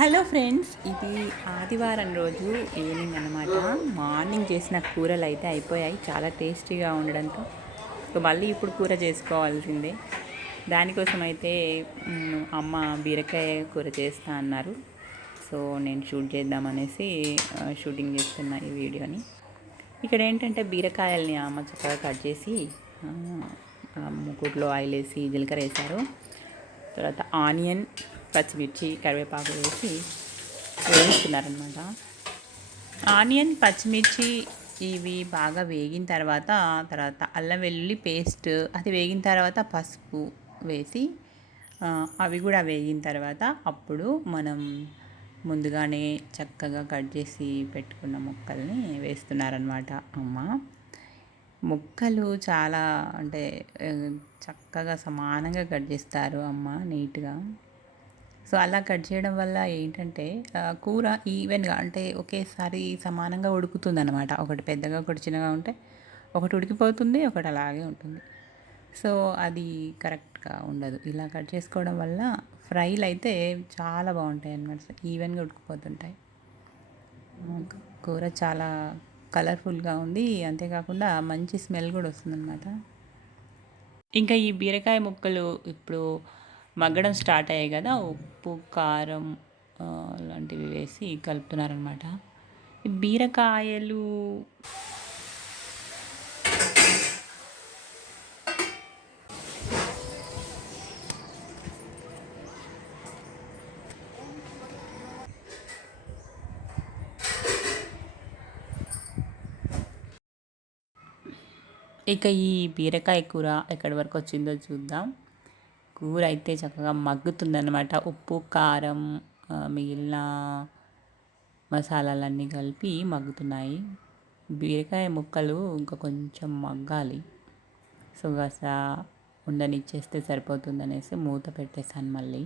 Hello friends, ఇది ఆదివారం రోజు ఈవినింగ్ అనమాట. మార్నింగ్ చేసిన కూరలు అయితే అయిపోయాయి, చాలా టేస్టీగా ఉండడంతో మళ్ళీ ఇప్పుడు కూర చేసుకోవాల్సిందే. దానికోసం అయితే అమ్మ బీరకాయ కూర చేస్తా అన్నారు. సో నేను షూట్ చేద్దామనేసి షూటింగ్ చేస్తున్నా ఈ వీడియోని. ఇక్కడ ఏంటంటే బీరకాయల్ని అమ్మ చక్కగా కట్ చేసి ముకుట్లో ఆయిల్ వేసి జీలకర్ర వేశారు. తర్వాత ఆనియన్, పచ్చిమిర్చి, కరివేపాకు వేసి వేయిస్తున్నారనమాట. ఆనియన్, పచ్చిమిర్చి ఇవి బాగా వేగిన తర్వాత అల్లం వెల్లుల్లి పేస్ట్ అది వేగిన తర్వాత పసుపు వేసి అవి కూడా వేగిన తర్వాత అప్పుడు మనం ముందుగానే చక్కగా కట్ చేసి పెట్టుకున్న ముక్కల్ని వేస్తున్నారనమాట అమ్మ. ముక్కలు చాలా అంటే చక్కగా సమానంగా కట్ చేస్తారు అమ్మ, నీట్గా. సో అలా కట్ చేయడం వల్ల ఏంటంటే కూర ఈవెన్గా అంటే ఒకేసారి సమానంగా ఉడుకుతుంది అనమాట. ఒకటి పెద్దగా ఒకటి చిన్నగా ఉంటే ఒకటి ఉడికిపోతుంది, ఒకటి అలాగే ఉంటుంది. సో అది కరెక్ట్గా ఉండదు. ఇలా కట్ చేసుకోవడం వల్ల ఫ్రైలు అయితే చాలా బాగుంటాయి అన్నమాట, ఈవెన్గా ఉడికిపోతుంటాయి. కూర చాలా కలర్ఫుల్గా ఉంది, అంతేకాకుండా మంచి స్మెల్ కూడా వస్తుందన్నమాట. ఇంకా ఈ బీరకాయ ముక్కలు ఇప్పుడు మగ్గడం స్టార్ట్ అయ్యాయి కదా, ఉప్పు, కారం లాంటివి వేసి కలుపుతున్నారనమాట. ఈ బీరకాయలు ఇక ఈ బీరకాయ కూర ఎక్కడి వరకు వచ్చిందో చూద్దాం. కూర అయితే చక్కగా మగ్గుతుందన్నమాట. ఉప్పు, కారం, మిగిలిన మసాలాలన్నీ కలిపి మగ్గుతున్నాయి. బీరకాయ ముక్కలు ఇంకా కొంచెం మగ్గాలి. సో కాస్త ఉండనిచ్చేస్తే సరిపోతుందనేసి మూత పెట్టేశాను మళ్ళీ.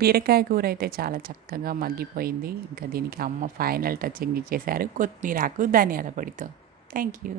బీరకాయ కూర అయితే చాలా చక్కగా మగ్గిపోయింది. ఇంకా దీనికి అమ్మ ఫైనల్ టచింగ్ ఇచ్చేశారు, కొత్తిమీర ఆకు, ధనియాల పొడితో. Thank you.